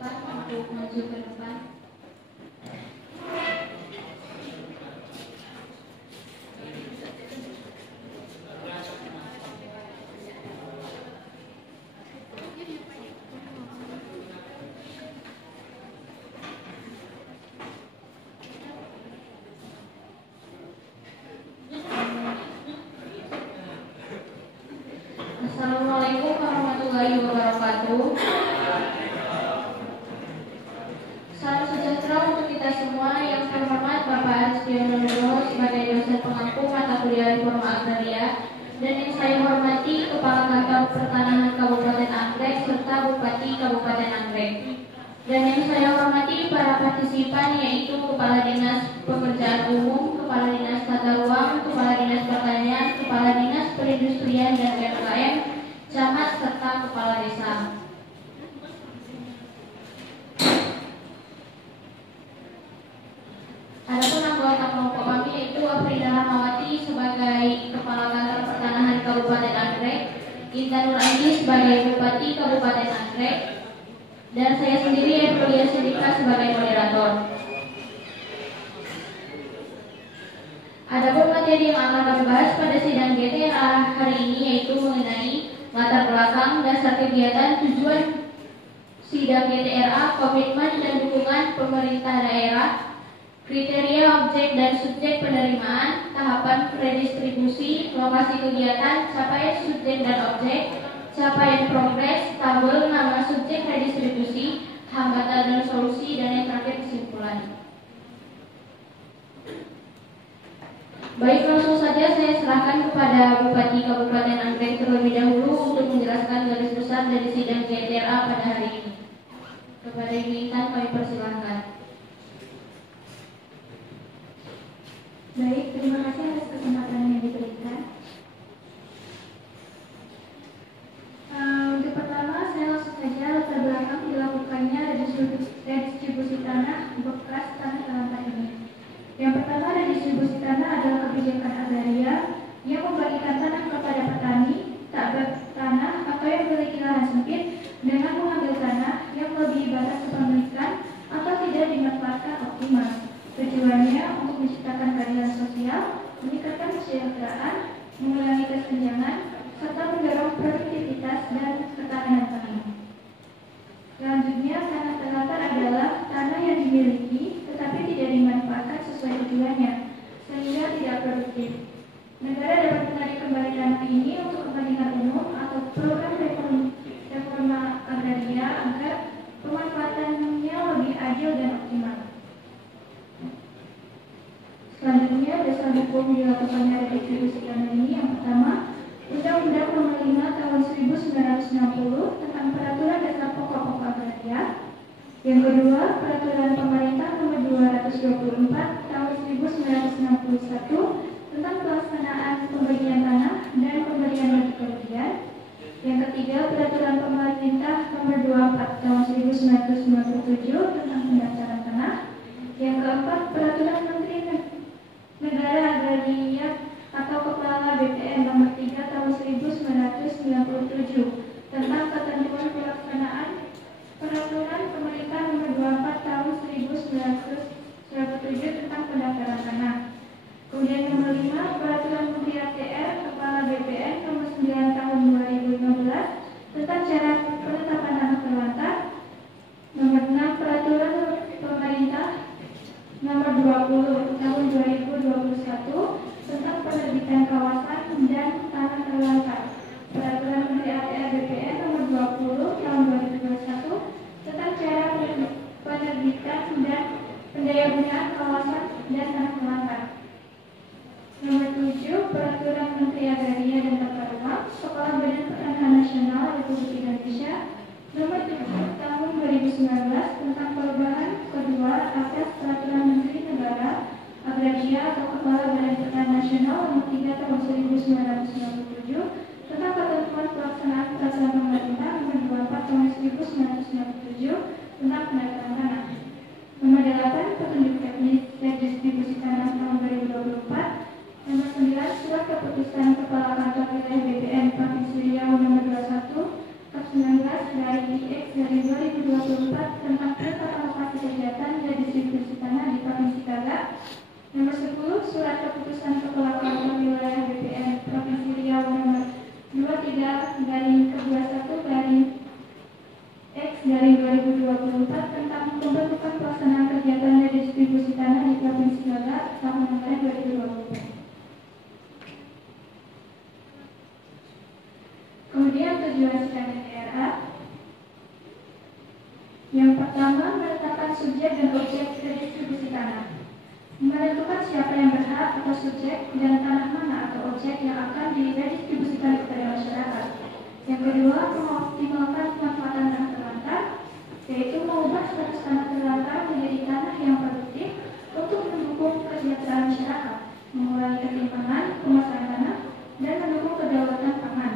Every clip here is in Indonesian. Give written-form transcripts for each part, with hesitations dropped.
depan untuk maju ke depan. Assalamualaikum warahmatullahi wabarakatuh. Salam sejahtera untuk kita semua. Yang terhormat Bapak Arsdiono Nugroho sebagai dosen pengampu mata kuliah Reforma Agraria, dan yang saya hormati Kepala Kantor Pertanahan Kabupaten Anggrek serta Bupati Kabupaten Anggrek. Dan yang saya hormati para partisipan, yaitu Kepala Dinas Pekerjaan Umum, Kepala Dinas Tata Ruang, Kepala Dinas Pertanian, Kepala Dinas Perindustrian dan UMKM, camat serta kepala desa. Adapun anggota kelompok kami yaitu Afrida Rahmawati sebagai Kepala Kantor Pertanahan Kabupaten Anggrek, Intan Nur Aini sebagai Bupati Kabupaten Anggrek, dan saya sendiri Emilia Sidika sebagai moderator. Adapun materi yang akan kami bahas pada sidang GTRA hari ini yaitu mengenai latar belakang, dasar kegiatan, tujuan sidang GTRA, komitmen dan dukungan pemerintah daerah, kriteria objek dan subjek penerimaan, tahapan redistribusi, lokasi kegiatan, capaian subjek dan objek, capaian progres, tabel nama subjek redistribusi, hambatan dan solusi, dan yang terakhir kesimpulan. Baik, langsung saja saya serahkan kepada Bupati Kabupaten Anggrek terlebih dahulu untuk menjelaskan garis besar dari sidang GTRA pada hari ini. Kepada Ibu Intan kami persilahkan. Baik, terima kasih atas kesempatan yang diberikan. Untuk pertama, saya langsung saja latar belakang dilakukannya redistribusi tanah bekas tanah terlantar ini. Yang pertama, redistribusi tanah adalah kebijakan agraria yang membagikan tanah kepada petani, tak bertanah atau yang memiliki lahan sempit dengan mengambil tanah yang melebihi batas kepemilikan atau tidak dimanfaatkan optimal. Tujuannya untuk menciptakan keadilan sosial, meningkatkan kesejahteraan, mengurangi kesenjangan, serta mendorong produktivitas dan ketahanan pangan. Selanjutnya, tanah terlantar adalah tanah yang dimiliki tetapi tidak dimanfaatkan sesuai tujuannya, sehingga tidak produktif. Negara dapat menarik kembali tanah ini untuk kepentingan umum atau program reforma agraria agar pemanfaatannya lebih adil dan optimal. Selanjutnya, dasar hukum dilakukannya redistribusi tanah ini yang pertama, Undang-Undang Nomor 5 Tahun 1960 tentang Peraturan Dasar Pokok-pokok Agraria. Yang kedua, Peraturan Pemerintah Nomor 224 Tahun 1961 tentang pelaksanaan pembagian tanah dan pemberian bagi kerugian. Yang ketiga, Peraturan Pemerintah Nomor 24 Tahun 1997 tentang pendaftaran tanah. Yang keempat, Peraturan Menteri Negara Agraria atau Kepala BPN Nomor 3 Tahun 1997 tentang ketentuan pelaksanaan Peraturan Pemerintah Nomor 24 Tahun 1997 tentang pendaftaran tanah. Kemudian nomor 5, Peraturan Menteri ATR Kepala BPN Nomor 9 Tahun 2015 tentang cara penetapan tanah terlantar. Nomor 6, Peraturan Pemerintah Nomor 20 Tahun 2021 tentang penerbitan kawasan dan tanah terlantar. Peraturan Menteri ATR BPN Nomor 20 Tahun 2021 tentang cara penerbitan dan pendayagunaan kawasan dan tanah terlantar. Nomor 7, Peraturan Menteri Agraria dan Tata Ruang, Kepala Badan Pertanahan Nasional Republik Indonesia X/2024 tentang penetapan lokasi kegiatan dan distribusi tanah di Provinsi Gaza. Nomor 10, Surat Keputusan Kepala Kantor Wilayah BPN Provinsi Riau nomor 23/X/2024 tentang pembentukan pelaksanaan kegiatan dan distribusi tanah di Provinsi Gaza tahun anggaran 2020. Kemudian tujuan sidang DPRA. Yang pertama, menetapkan subjek dan objek redistribusi tanah. Menentukan siapa yang berhak atau subjek dan tanah mana atau objek yang akan diredistribusikan kepada masyarakat. Yang kedua, mengoptimalkan pemanfaatan tanah terlantar, yaitu mengubah status tanah terlantar menjadi tanah yang produktif untuk mendukung kesejahteraan masyarakat, mengurangi ketimpangan pemasaran tanah, dan mendukung kedaulatan pangan.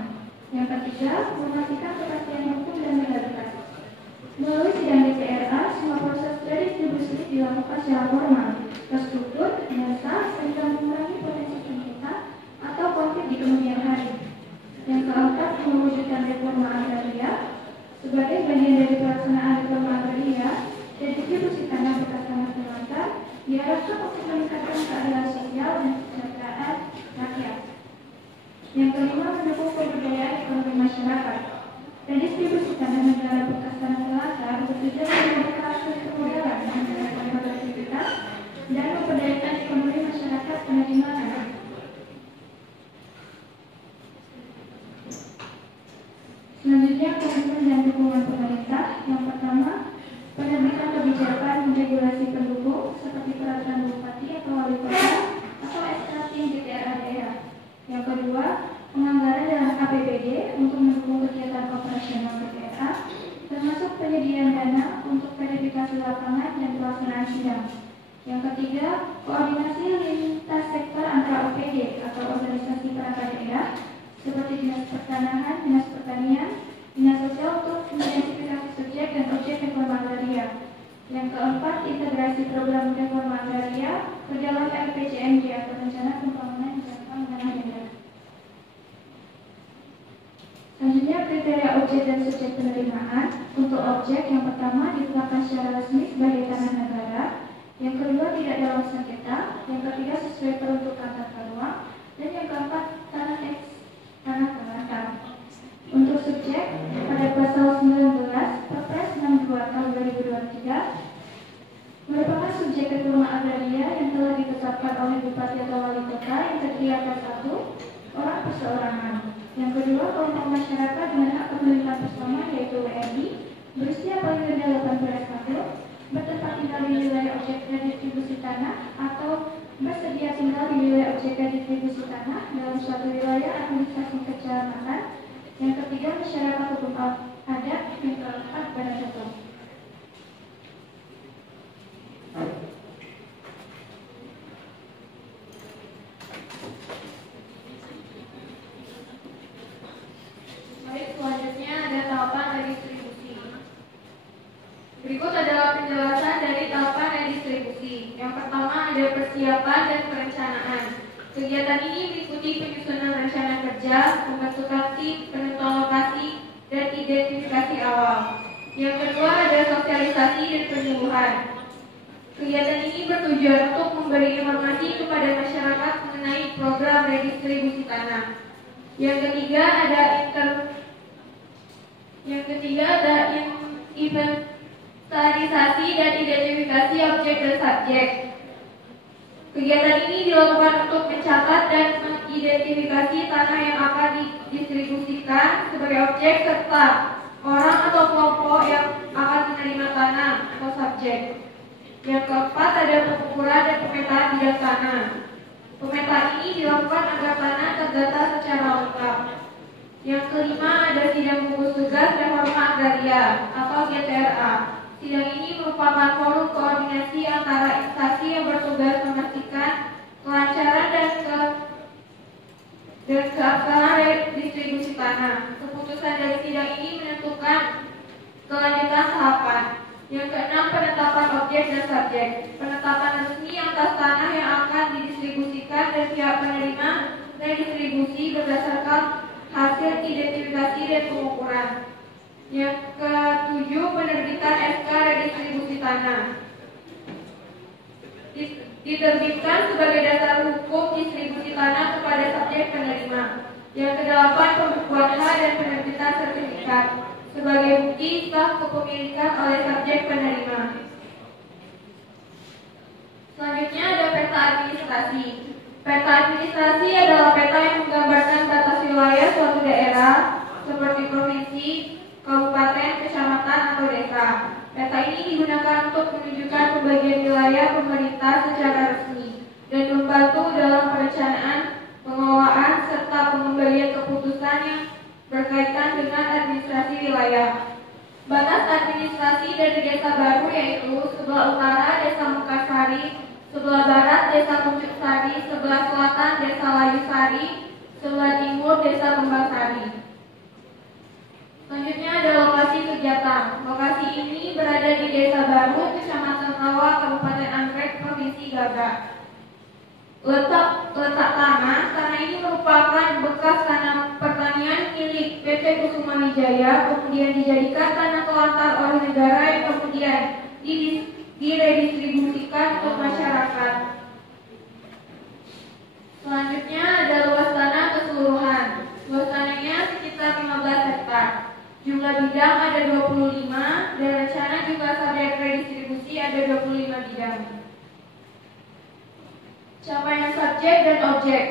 Yang ketiga, memastikan kepastian hukum dan legalitas. Melalui sidang DPRA, semua proses redistribusi dilakukan secara formal, terstruktur, nyata, sehingga mengurangi potensi sengketa atau konflik di kemudian hari. Yang keempat, mewujudkan reforma agraria. Sebagai bagian dari pelaksanaan reforma agraria, redistribusi tanah bekas tanah terlantar diarahkan untuk meningkatkan keadilan sosial dan kesejahteraan rakyat. Yang kelima, mendukung pemberdayaan ekonomi masyarakat. Redistribusi tanah negara bekas tanah terlantar bertujuan membuka akses permodalan, meningkatkan produktivitas, dan memberdayakan ekonomi masyarakat penerima tanah. Selanjutnya, komitmen dan dukungan pemerintah. Yang pertama, penerbitan kebijakan regulasi pendukung seperti peraturan bupati atau wali kota atau SK DPRA daerah. Yang kedua, penganggaran dalam APBD untuk mendukung kegiatan operasional DPRA, termasuk penyediaan dana untuk verifikasi lapangan dan pelaksanaan sidang. Yang ketiga, koordinasi lintas sektor antara OPD atau organisasi perangkat daerah seperti Dinas Pertanahan, Dinas Pertanian, Dinas Sosial untuk mengidentifikasi subjek dan objek reforma agraria. Yang keempat, integrasi program reforma agraria ke dalam RPJMD atau Rencana Pembangunan Jangka Menengah Daerah. Selanjutnya, kriteria objek dan subjek penerimaan. Untuk objek, yang pertama ditetapkan secara resmi sebagai tanah negara. Yang kedua, tidak dalam sengketa. Yang ketiga, sesuai peruntukan tata ruang. Dan yang keempat, tanah terlantar. Untuk subjek, pada pasal 19 Perpres 62 tahun 2023 merupakan subjek reforma agraria yang telah ditetapkan oleh Bupati atau Wali Kota yang terdiri atas 1, orang perseorangan. Yang kedua, kelompok masyarakat dengan hak kepemilikan bersama yaitu WNI berusia paling rendah 18 tahun, bertempat tinggal di wilayah objek redistribusi tanah atau bersedia tinggal di wilayah objek redistribusi tanah dalam suatu wilayah administrasi kecamatan. Yang ketiga, masyarakat hukum adat. Yang keempat, badan hukum. Baik, selanjutnya ada tahapan redistribusi. Berikut adalah penjelasan dari tahapan redistribusi. Yang pertama ada persiapan dan perencanaan. Kegiatan ini meliputi penyusunan rencana kerja, pembentukan tim, penentuan lokasi, dan identifikasi awal. Yang kedua ada sosialisasi dan penyuluhan. Kegiatan ini bertujuan untuk memberi informasi kepada masyarakat mengenai program redistribusi tanah. Yang ketiga ada inventarisasi dan identifikasi objek dan subjek. Kegiatan ini dilakukan untuk mencatat dan mengidentifikasi tanah yang akan didistribusikan sebagai objek serta orang atau kelompok yang akan menerima tanah atau subjek. Yang keempat ada pengukuran dan pemetaan bidang tanah. Pemetaan ini dilakukan agar tanah terdata secara lengkap. Yang kelima ada sidang gugus tugas reforma agraria atau GTRA. Sidang ini merupakan forum koordinasi antara instansi yang bertugas memastikan kelancaran dan keabsahan redistribusi tanah. Keputusan dari sidang ini menentukan kelanjutan tahapan. Yang keenam, penetapan objek dan subjek. Penetapan resmi atas tanah yang akan didistribusikan dan pihak penerima redistribusi berdasarkan hasil identifikasi dan pengukuran. Yang diterbitkan sebagai dasar hukum distribusi tanah kepada subjek penerima. Yang kedelapan, pembukuan hak dan penerbitan sertifikat sebagai bukti sah kepemilikan oleh subjek penerima. Selanjutnya ada peta administrasi. Peta administrasi adalah peta yang menggambarkan batas wilayah suatu daerah seperti provinsi, kabupaten, kecamatan, atau desa. Peta ini digunakan untuk menunjukkan pembagian wilayah pemerintah secara resmi dan membantu dalam perencanaan, pengelolaan, serta pengembalian keputusan yang berkaitan dengan administrasi wilayah. Batas administrasi dari desa baru yaitu sebelah utara Desa Mekarsari, sebelah barat Desa Puncuk-Sari, sebelah selatan Desa Layusari, sebelah timur Desa Kembangsari. Selanjutnya ada lokasi kegiatan. Lokasi ini berada di Desa Baru, Kecamatan Rawa, Kabupaten Anggrek, Provinsi Gagak. Letak tanah ini merupakan bekas tanah pertanian milik PT Kusuma Wijaya, kemudian dijadikan tanah telantar oleh negara yang kemudian diredistribusikan untuk masyarakat. Selanjutnya ada luas tanah keseluruhan. Luas tanahnya sekitar 15 hektar. Jumlah bidang ada 25 dan rencana jumlah subjek redistribusi ada 25 bidang. Capaian subjek dan objek.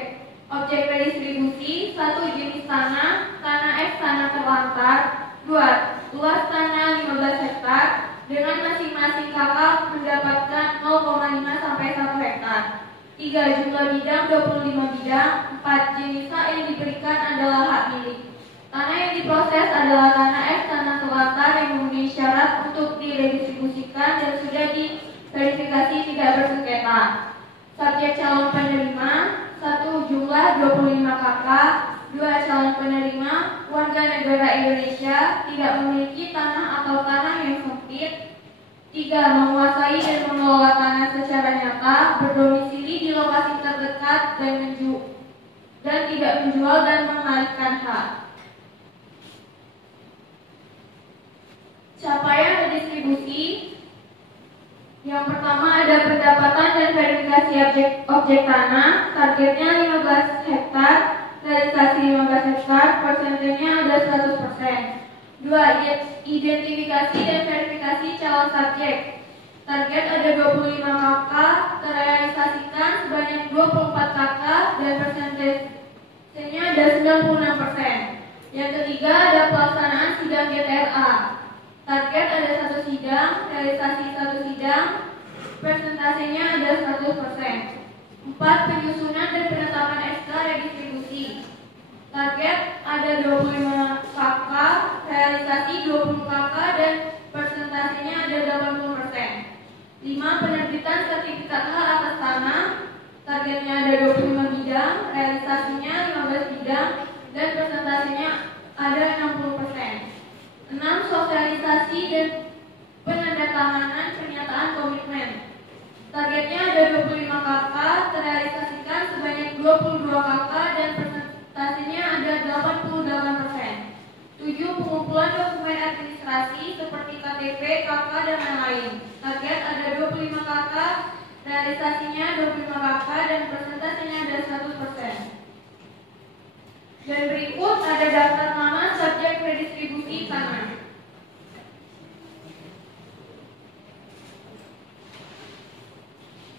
Objek redistribusi: 1. Jenis tanah, tanah X tanah terlantar. 2. Luas tanah 15 hektar dengan masing-masing kakak mendapatkan 0,5 sampai 1 hektar. 3. Jumlah bidang 25 bidang. 4. Jenis hak yang diberikan adalah hak milik. Tanah yang diproses adalah tanah X tanah terlantar yang memenuhi syarat untuk diredistribusikan dan sudah diverifikasi tidak bersengketa. Subjek calon penerima: 1. Jumlah 25 KK. 2. Calon penerima warga negara Indonesia, tidak memiliki tanah atau tanah yang sempit. 3. Menguasai dan mengelola tanah secara nyata, berdomisili di lokasi terdekat dan tidak menjual dan mengalihkan hak. Capaian redistribusi. Yang pertama ada pendapatan dan verifikasi objek tanah, targetnya 15 hektar, realisasi 15 hektar, persentenya ada 100%. 2. Identifikasi dan verifikasi calon subjek, target ada 25 KK, terrealisasikan sebanyak 24 KK dan persentasenya ada 96%. Yang ketiga ada pelaksanaan sidang GTRA. Target ada 1 sidang, realisasi 1 sidang, persentasenya ada 100%. 4. Penyusunan dan penetapan SK redistribusi. Target ada 25 KK, realisasi 20 KK dan persentasenya ada 80%. 5. Penerbitan sertifikat hak atas tanah. Targetnya ada 25 bidang, realisasinya 15 bidang dan persentasenya ada 60%. 6. Sosialisasi dan penandatanganan pernyataan komitmen. Targetnya ada 25 KK, terrealisasikan sebanyak 22 KK dan persentasenya ada 88%. 7. Pengumpulan dokumen administrasi seperti KTP, KK, dan lain-lain. Target ada 25 KK, realisasinya 25 KK dan persentasenya ada 100%. Dan berikut ada daftar nama subjek redistribusi tanah.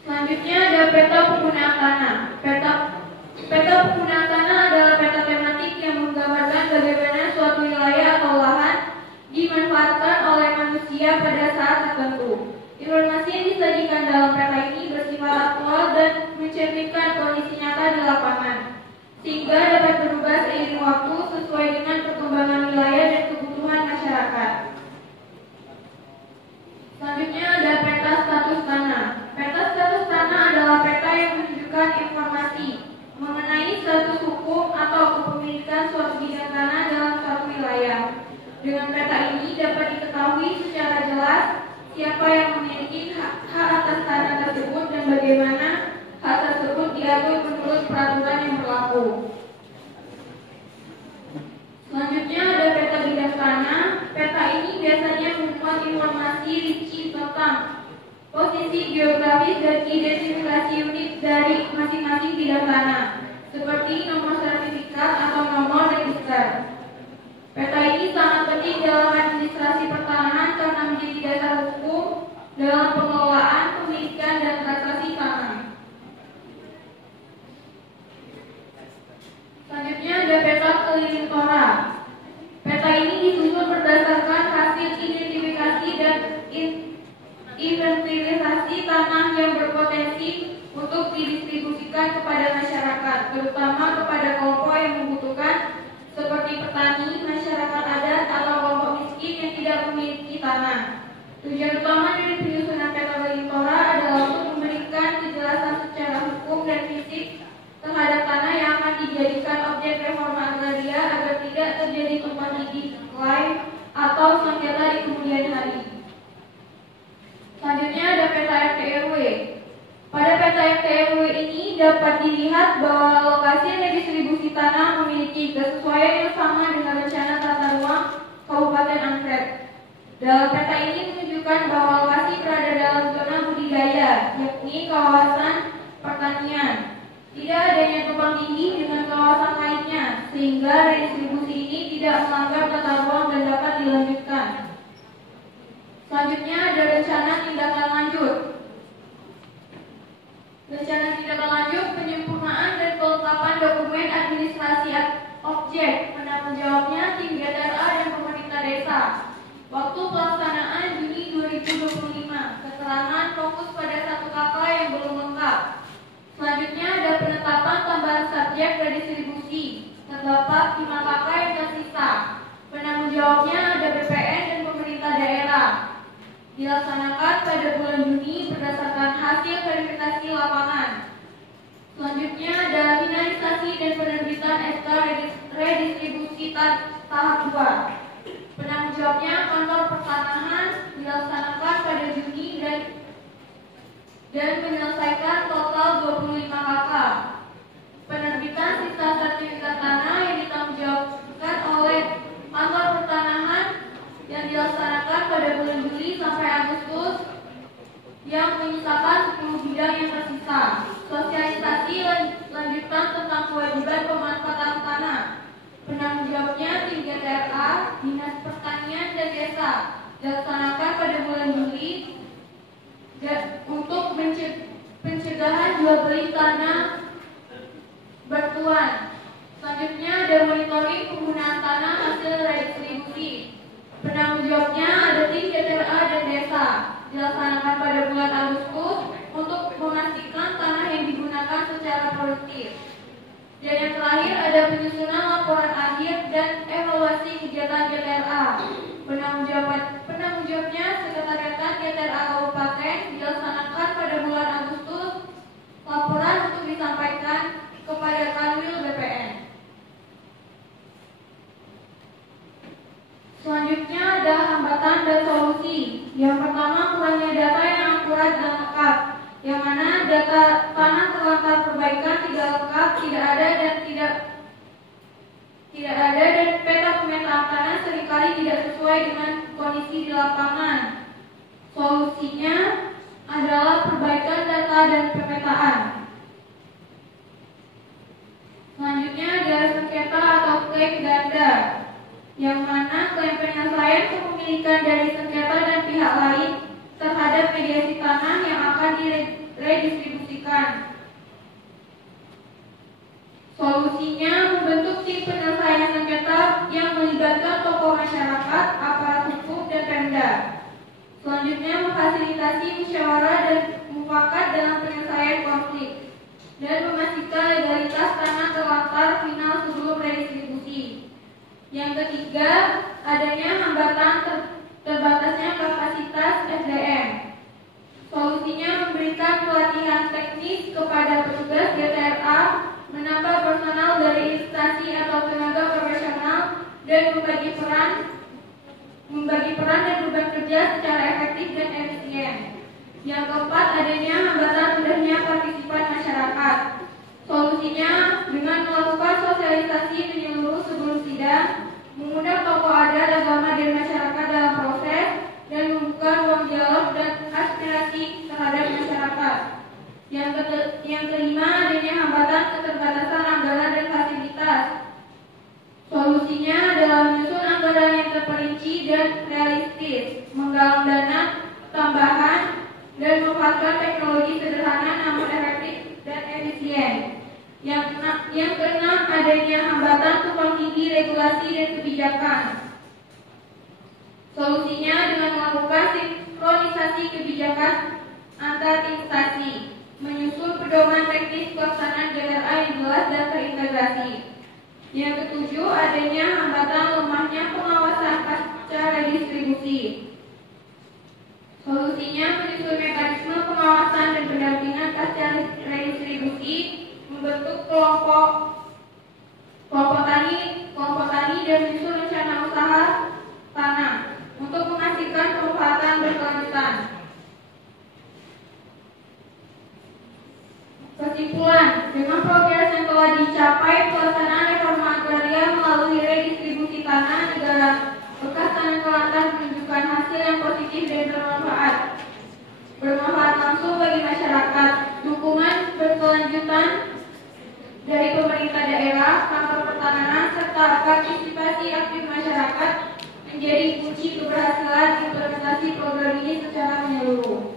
Selanjutnya ada peta penggunaan tanah. Peta penggunaan tanah adalah peta tematik yang menggambarkan bagaimana suatu wilayah atau lahan dimanfaatkan oleh manusia pada saat tertentu. Informasi yang disajikan dalam peta ini bersifat aktual dan mencerminkan kondisi nyata di lapangan, sehingga dapat berubah seiring waktu sesuai dengan perkembangan wilayah dan kebutuhan masyarakat. Selanjutnya ada peta status tanah. Peta status tanah adalah peta yang menunjukkan informasi mengenai status hukum atau kepemilikan suatu bidang tanah dalam suatu wilayah. Dengan peta ini dapat diketahui secara jelas siapa yang memiliki hak atas tanah tersebut dan bagaimana hak tersebut diatur menurut peraturan yang berlaku. Selanjutnya ada peta bidang tanah. Peta ini biasanya memuat informasi rinci tentang posisi geografis dan identifikasi unit dari masing-masing bidang tanah, seperti nomor sertifikat atau nomor register. Peta ini sangat penting dalam administrasi pertanahan karena menjadi dasar hukum dalam pengelolaan, pemilikan, dan transaksi tanah. Selanjutnya ada peta keliling Tora. Peta ini disusun berdasarkan hasil identifikasi dan inventarisasi tanah yang berpotensi untuk didistribusikan kepada masyarakat, terutama kepada kelompok yang membutuhkan seperti petani, masyarakat adat, atau kelompok miskin yang tidak memiliki tanah. Tujuan utama dari penyusunan peta keliling Tora adalah untuk memberikan kejelasan secara hukum dan fisik terhadap tanah yang akan dijadikan objek reforma agraria agar tidak terjadi tumpang tindih klaim atau sengketa di kemudian hari. Selanjutnya ada peta RT RW. Pada peta RT RW ini dapat dilihat bahwa lokasi redistribusi tanah memiliki kesesuaian yang sama dengan rencana tata ruang Kabupaten Anggrek. Dalam peta ini menunjukkan bahwa lokasi berada dalam zona budidaya, yakni kawasan pertanian. Tidak adanya tumpang tindih dengan kawasan lainnya, sehingga redistribusi ini tidak melanggar tata ruang dan dapat dilanjutkan. Selanjutnya ada rencana tindakan lanjut. Rencana tindakan lanjut penyempurnaan dan kelengkapan dokumen administrasi objek. Penanggung jawabnya tim GTRA dan pemerintah desa. Waktu pelaksanaan Juni 2025. Keterangan fokus pada 1 KK yang belum lengkap. Selanjutnya ada penetapan tambahan subjek redistribusi. Terdapat 5 KK yang tersisa. Penanggung jawabnya ada BPN dan pemerintah daerah. Dilaksanakan pada bulan Juni berdasarkan hasil verifikasi lapangan. Selanjutnya ada finalisasi dan penerbitan SK redistribusi tahap 2. Penanggung jawabnya kantor pertanahan, dilaksanakan pada Juni dan menyelesaikan total 25 KK. Penerbitan sisa sertifikat tanah yang ditanggungjawabkan oleh kantor pertanahan yang dilaksanakan pada bulan Juli sampai Agustus yang menyisakan 10 bidang yang tersisa. Sosialisasi lanjutan tentang kewajiban pemanfaatan tanah. Penanggung jawabnya tim GTRA, Dinas Pertanian dan Desa. Dilaksanakan pada bulan Juli untuk pencegahan jual beli tanah bertuan. Selanjutnya ada monitoring penggunaan tanah hasil redistribusi. Penanggung jawabnya ada tim GTRA dan Desa. Dilaksanakan pada bulan Agustus untuk memastikan tanah yang digunakan secara produktif. Dan yang terakhir ada penyusunan laporan akhir dan evaluasi kegiatan GTRA. Penanggung jawabnya Sekretariat GTRA Kabupaten. Dilaksanakan pada bulan Agustus. Laporan untuk disampaikan kepada Kanwil BPN. Selanjutnya ada hambatan dan solusi. Yang pertama, kurangnya data yang akurat dan lengkap, yang mana data tanah terlantar perbaikan tidak lengkap, tidak ada dan peta pemetaan tanah seringkali tidak sesuai dengan kondisi di lapangan. Solusinya adalah perbaikan data dan pemetaan. Selanjutnya ada sengketa atau klaim ganda, yang mana klaim penyelesaian kepemilikan dari sengketa dan pihak lain terhadap mediasi tanah yang akan diredistribusikan. Solusinya membentuk tim penyelesaian sengketa yang melibatkan tokoh masyarakat, aparat hukum, dan Pemda. Selanjutnya memfasilitasi musyawarah dan mufakat dalam penyelesaian konflik dan memastikan legalitas tanah terlantar final sebelum redistribusi. Yang ketiga, adanya hambatan terbatasnya kapasitas SDM. Solusinya memberikan pelatihan teknis kepada petugas GTRA, menambah personal dari instansi atau tenaga profesional, dan membagi peran dan beban kerja secara efektif dan efisien. Yang keempat, adanya hambatan mudahnya partisipan masyarakat. Solusinya dengan melakukan sosialisasi menyeluruh sebelum sidang, mengundang tokoh adat, agama, dan masyarakat dalam proses, dan membuka ruang dialog dan aspirasi Yang kelima, adanya hambatan keterbatasan anggaran dan fasilitas. Solusinya adalah menyusun anggaran yang terperinci dan realistis, menggalang dana tambahan, dan memanfaatkan teknologi sederhana namun efektif dan efisien. Yang keenam, adanya hambatan tumpang tindih regulasi dan kebijakan. Solusinya dengan melakukan sinkronisasi kebijakan antar instansi, menyusun pedoman teknis pelaksanaan GTRA yang jelas dan terintegrasi. Yang ketujuh, adanya hambatan lemahnya pengawasan pasca redistribusi. Solusinya menyusun mekanisme pengawasan dan pendampingan pasca redistribusi, membentuk kelompok tani dan menyusun rencana usaha tanah untuk menghasilkan pemanfaatan berkelanjutan. Kesimpulan, dengan progres yang telah dicapai, pelaksanaan reforma agraria melalui redistribusi tanah negara bekas tanah terlantar menunjukkan hasil yang positif dan bermanfaat langsung bagi masyarakat. Dukungan berkelanjutan dari pemerintah daerah, kantor pertanahan, serta partisipasi aktif masyarakat menjadi kunci keberhasilan implementasi program ini secara menyeluruh.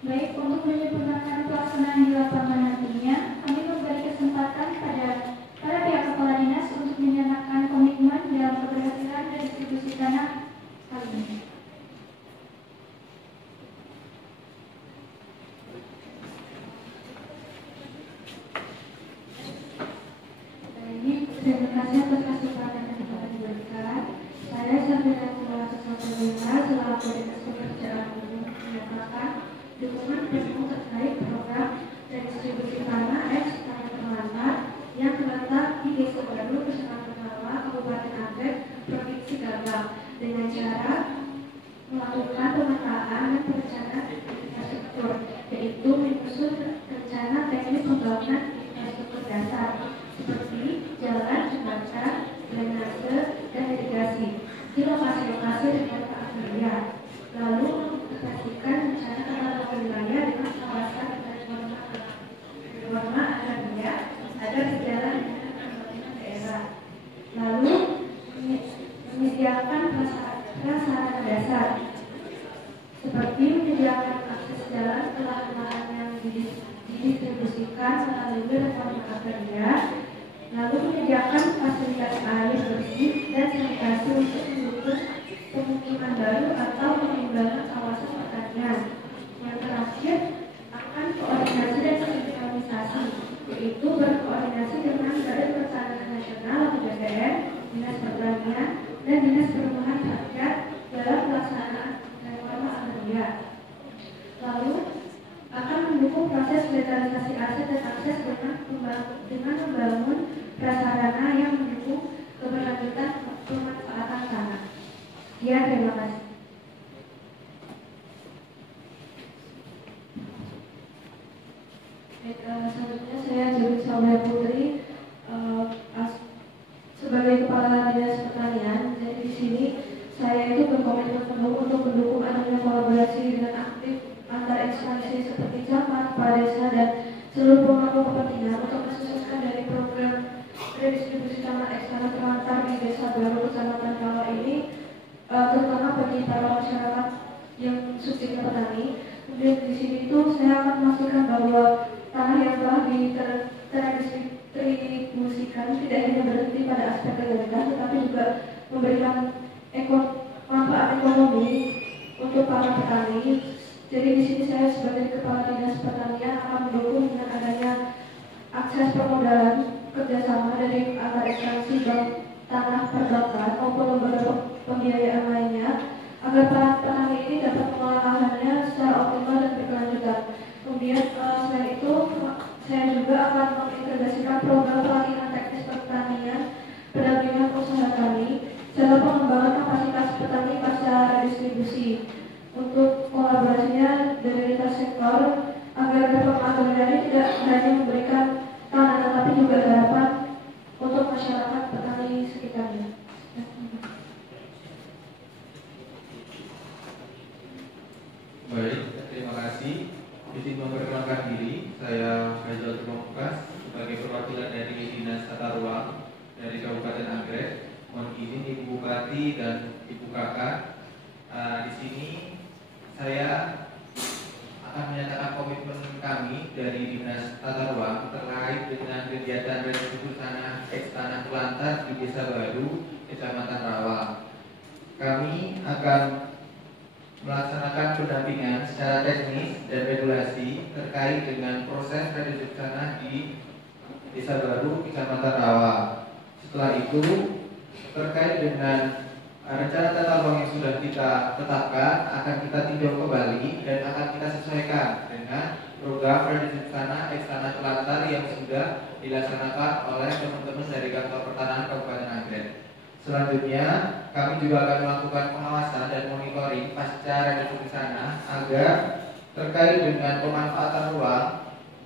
Baik, untuk menyempurnakan pelaksanaan di lapangan nantinya, kami memberi kesempatan pada para pihak kepala dinas untuk menyatakan komitmen dalam keberhasilan dan distribusi tanah kali ini. Terima kasih atas kesempatan yang telah diberikan. Saya Safira Kumala Sasabelina selaku Dinas Pekerjaan Umum menyatakan dukungan penuh terkait program redistribusi tanah tanah terlantar yang terletak di Desa Baru, Kecamatan Rawa, Kabupaten Agrek, Provinsi Gabang, dengan cara melakukan pemetaan dan perencanaan infrastruktur, yaitu menyusun rencana teknis pembangunan infrastruktur dasar seperti jalan, jembatan, drainase, dan irigasi di lokasi-lokasi dengan agraria. Lalu mengaplikasikan rencana tata wilayah dengan kawasan reforma agraria agar sejalan dengan pembangunan daerah. Lalu menyediakan prasarana dasar seperti menyediakan akses jalan ke lahan-lahan yang didistribusikan melalui reforma agraria. Lalu menyediakan fasilitas air bersih dan sanitasi untuk mendukung pemukiman baru atau pengembangan kawasan pertanian. Yang terakhir, akan koordinasi dan sinkronisasi, yaitu berkoordinasi dengan Badan Pertanahan Nasional atau BPN, Dinas Pertanian, dan Dinas Perumahan Rakyat dalam pelaksanaan reforma agraria. Lalu akan mendukung proses legalisasi aset dan akses dengan membangun prasarana yang mendukung keberlanjutan pemanfaatan tanah. Ya, terima kasih. Baik, selanjutnya saya Juli Saudara Putri sebagai Kepala Dinas Pertanian. Jadi di sini saya itu berkomitmen penuh untuk mendukung adanya kolaborasi dengan aktif antar instansi seperti camat, kepala desa, dan seluruh pemangku kepentingan untuk mensukseskan dari program redistribusi tanah tanah terlantar di Desa Baru, Kecamatan Rawa ini, terutama bagi para masyarakat yang subsidi petani. Kemudian di sini itu saya akan memastikan bahwa tanah yang telah terdistribusikan tidak hanya berhenti pada aspek legalitas, tetapi juga memberikan manfaat ekonomi untuk para petani. Jadi di sini saya sebagai Kepala Dinas Pertanian akan mendukung dengan adanya akses permodalan kerjasama dari antar instansi bank tanah perbankan maupun lembaga pembiayaan lainnya agar para petani ini dapat mengelola lahannya secara optimal dan berkelanjutan. Kemudian selain itu saya juga akan mengintegrasikan program pelatihan teknis pertanian pendampingan usaha tani serta pengembangan kapasitas petani pasca redistribusi. Untuk kolaborasinya dari lintas sektor agar reforma agraria tidak hanya memberikan tanah tetapi juga harapan untuk masyarakat petani sekitarnya. Ali dan Ibu Kakak. Di sini saya akan menyatakan komitmen kami dari Dinas Tata Ruang terkait dengan kegiatan restitusi tanah tanah Telantar di Desa Baru, Kecamatan Rawang. Kami akan melaksanakan pendampingan secara teknis dan regulasi terkait dengan proses restitusi tanah di Desa Baru, Kecamatan Rawang. Setelah itu, terkait dengan rencana tata ruang yang sudah kita tetapkan akan kita tinjau kembali dan akan kita sesuaikan dengan program restitusi tanah Telantar yang sudah dilaksanakan oleh teman-teman dari Kantor Pertanahan Kabupaten Nagrek. Selanjutnya, kami juga akan melakukan pengawasan dan monitoring pasca restitusi tanah agar terkait dengan pemanfaatan ruang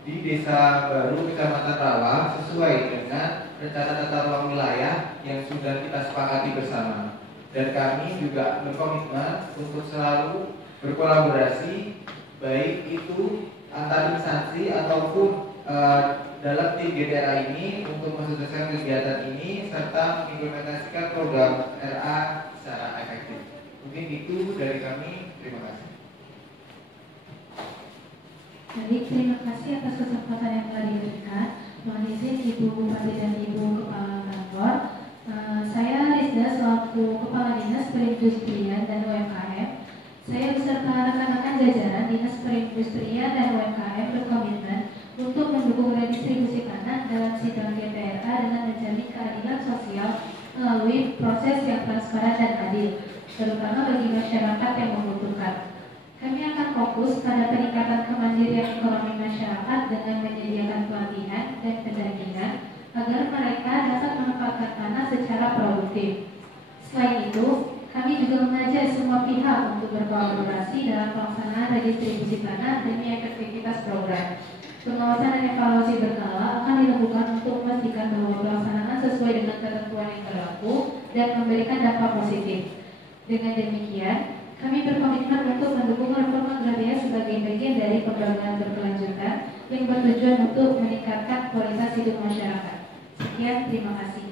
di Desa Baru, Kecamatan Rawang sesuai dengan rencana tata ruang wilayah yang sudah kita sepakati bersama. Dan kami juga berkomitmen untuk selalu berkolaborasi baik itu antar instansi ataupun dalam tim GTRA ini untuk mensukseskan kegiatan ini serta mengimplementasikan program RA secara efektif. Mungkin itu dari kami. Terima kasih. Baik, terima kasih atas kesempatan yang telah diberikan. Mohon izin Ibu Bupati dan Ibu Kepala Kantor. Saya Rizda selaku Kepala Dinas Perindustrian dan UMKM. Saya beserta rekan-rekan jajaran Dinas Perindustrian dan UMKM berkomitmen untuk mendukung redistribusi tanah dalam sidang GTRA dengan menjamin keadilan sosial melalui proses yang transparan dan adil, terutama bagi masyarakat yang membutuhkan. Kami akan fokus pada peningkatan kemandirian ekonomi masyarakat dengan menyediakan pelatihan dan pendampingan agar mereka dapat memanfaatkan tanah secara produktif. Selain itu, kami juga mengajak semua pihak untuk berkolaborasi dalam pelaksanaan redistribusi tanah demi efektivitas program. Pengawasan dan evaluasi berkala akan dilakukan untuk memastikan bahwa pelaksanaan sesuai dengan ketentuan yang berlaku dan memberikan dampak positif. Dengan demikian, kami berkomitmen untuk mendukung reforma agraria sebagai bagian dari pembangunan berkelanjutan yang bertujuan untuk meningkatkan kualitas hidup masyarakat. Sekian, terima kasih.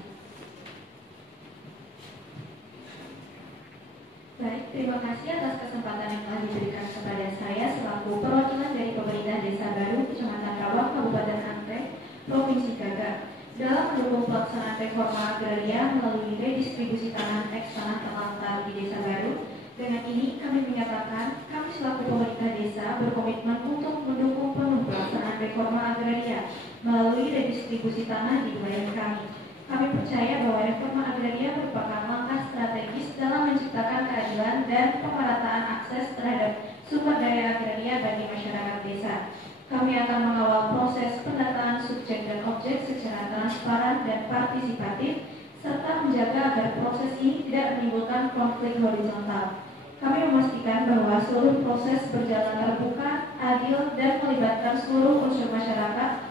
Baik, terima kasih atas kesempatan yang telah diberikan kepada saya selaku perwakilan dari pemerintah Desa Baru, Kecamatan Rawang, Kabupaten Nagrek, Provinsi Gaga, dalam mendukung pelaksanaan reforma agraria melalui redistribusi tanah tanah Telantar di Desa Baru. Dengan ini kami menyatakan kami selaku pemerintah desa berkomitmen untuk mendukung penuh pelaksanaan reforma agraria melalui redistribusi tanah di wilayah kami. Kami percaya bahwa reforma agraria merupakan langkah strategis dalam menciptakan keadilan dan pemerataan akses terhadap sumber daya agraria bagi masyarakat desa. Kami akan mengawal proses pendataan subjek dan objek secara transparan dan partisipatif, serta menjaga agar proses ini tidak menimbulkan konflik horizontal. Kami memastikan bahwa seluruh proses berjalan terbuka, adil, dan melibatkan seluruh unsur masyarakat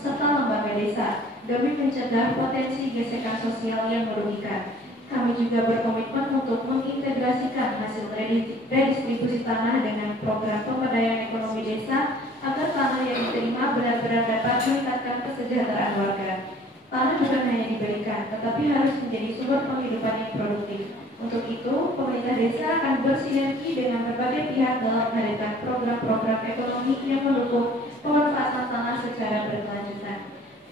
serta lembaga desa demi mencegah potensi gesekan sosial yang merugikan. Kami juga berkomitmen untuk mengintegrasikan hasil redistribusi tanah dengan program pemberdayaan ekonomi desa agar tanah yang diterima benar-benar dapat meningkatkan kesejahteraan warga. Tanah bukan hanya diberikan, tetapi harus menjadi sumber penghidupan yang produktif. Untuk itu, pemerintah desa akan bersinergi dengan berbagai pihak dalam menghadirkan program-program ekonomi yang mendukung pemanfaatan tanah secara berkelanjutan.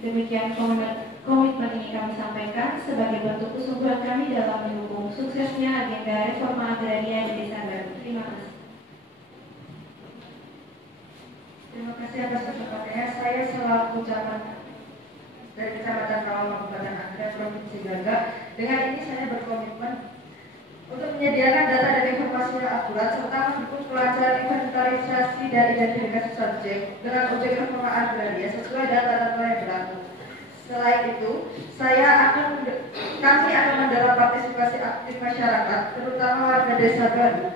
Demikian komitmen ini kami sampaikan sebagai bentuk kesungguhan kami dalam mendukung suksesnya agenda reforma agraria di Desa Baru. Terima kasih. Terima kasih atas kesempatannya. Saya selaku camat dari Kecamatan Rawang, Kabupaten Nagrek, Provinsi Gaga. Dengan ini saya berkomitmen untuk menyediakan data dan informasi yang akurat serta mendukung kelancaran inventarisasi dan identifikasi subjek dengan objek reforma agraria sesuai data-data yang berlaku. Selain itu, kami akan mendorong partisipasi aktif masyarakat, terutama warga Desa Baru,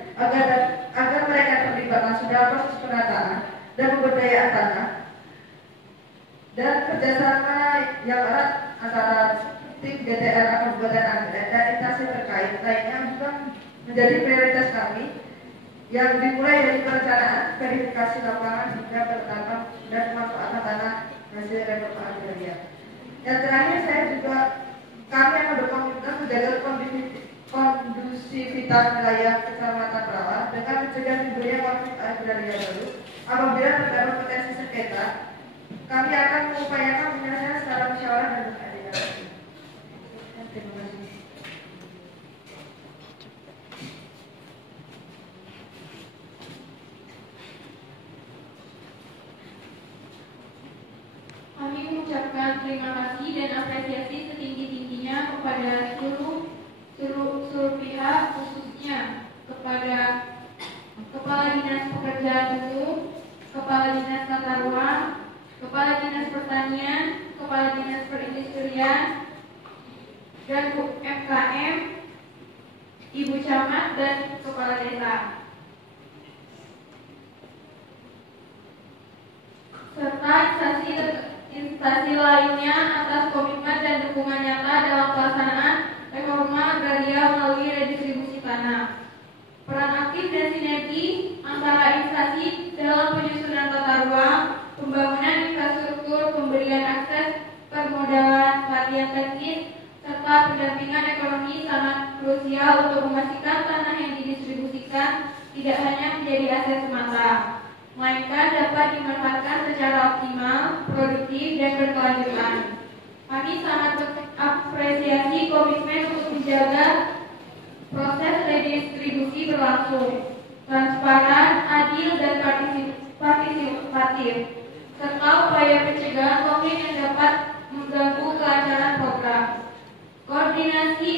agar mereka terlibat langsung dalam proses penataan dan pemberdayaan tanah dan kerjasama yang erat antara tim GTRA Kabupaten Nagrek dan instansi terkait lainnya juga menjadi prioritas kami yang dimulai dari perencanaan, verifikasi lapangan hingga penetapan dan pemanfaatan tanah hasil reforma agraria. Yang terakhir, kami akan berkomitmen menjaga lintas wilayah Kecamatan Rawa dengan mencegah timbulnya konflik agraria baru. Apabila terdapat potensi sengketa, kami akan mengupayakan penyelesaian secara musyawarah dan berkeadilan. Terima kasih. Kami mengucapkan terima kasih dan apresiasi setinggi-tingginya kepada seluruh pihak, khususnya kepada Kepala Dinas Pekerjaan Umum, Kepala Dinas Tata Ruang, Kepala Dinas Pertanian, Kepala Dinas Perindustrian, dan UMKM, Ibu Camat, dan Kepala Desa, serta instansi lainnya atas komitmen dan dukungan nyata dalam pelaksanaan reforma agraria melalui redistribusi tanah. Peran aktif dan sinergi antara instansi dalam penyusunan tata ruang, pembangunan infrastruktur, pemberian akses permodalan, pelatihan teknis, serta pendampingan ekonomi sangat krusial untuk memastikan tanah yang didistribusikan tidak hanya menjadi aset semata, melainkan dapat dimanfaatkan secara optimal, produktif, dan berkelanjutan. Kami sangat mengapresiasi komitmen untuk menjaga proses redistribusi berlangsung transparan, adil, dan partisipatif, serta upaya pencegahan konflik yang dapat mengganggu kelancaran program. Koordinasi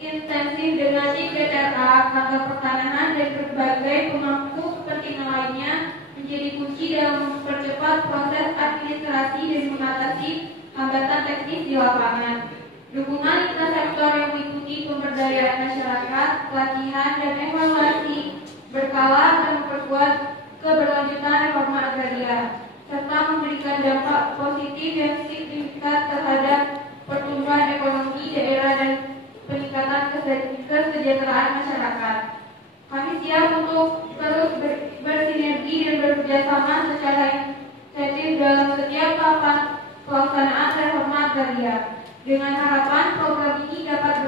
intensif dengan tim DTRA, Kantor Pertanahan, dan berbagai pemangku kepentingan lainnya menjadi kunci dalam mempercepat proses administrasi dan mengatasi hambatan teknis di lapangan. Dukungan lintas sektor yang meliputi pemberdayaan masyarakat, pelatihan, dan evaluasi berkala akan memperkuat keberlanjutan reforma agraria, serta memberikan dampak positif yang signifikan terhadap pertumbuhan ekonomi daerah dan peningkatan kesejahteraan masyarakat. Kami siap untuk terus bersinergi dan bekerjasama secara intensif dalam setiap tahapan pelaksanaan reforma agraria, dengan harapan program ini dapat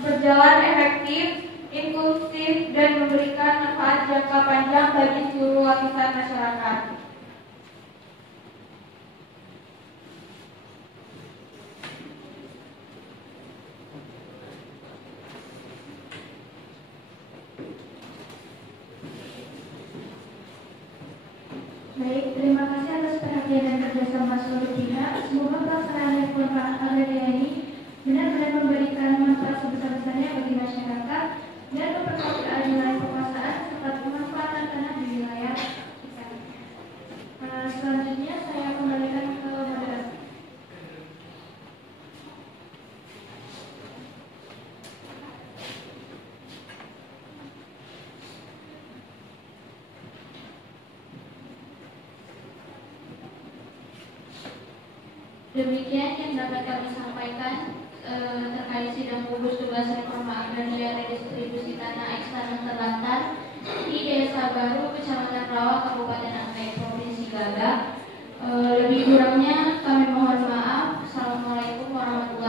berjalan efektif, inklusif, dan memberikan manfaat jangka panjang bagi seluruh lapisan masyarakat. Baik, terima kasih atas perhatian dan kerjasama seluruh pihak. Semoga pelaksanaan reforma agraria ini benar-benar memberikan manfaat sebesar-besarnya bagi masyarakat dan memperkuat keadilan kekuasaan serta pemanfaatan tanah di wilayah kita. Selanjutnya saya kembalikan ke moderator. Demikian yang dapat kami sampaikan terkait sidang gugus tugas reforma agraria redistribusi tanah eks tanah terlantar di Desa Baru, Kecamatan Rawa, Kabupaten Angkai, Provinsi Gaga. Lebih kurangnya kami mohon maaf. Assalamualaikum warahmatullahi wabarakatuh.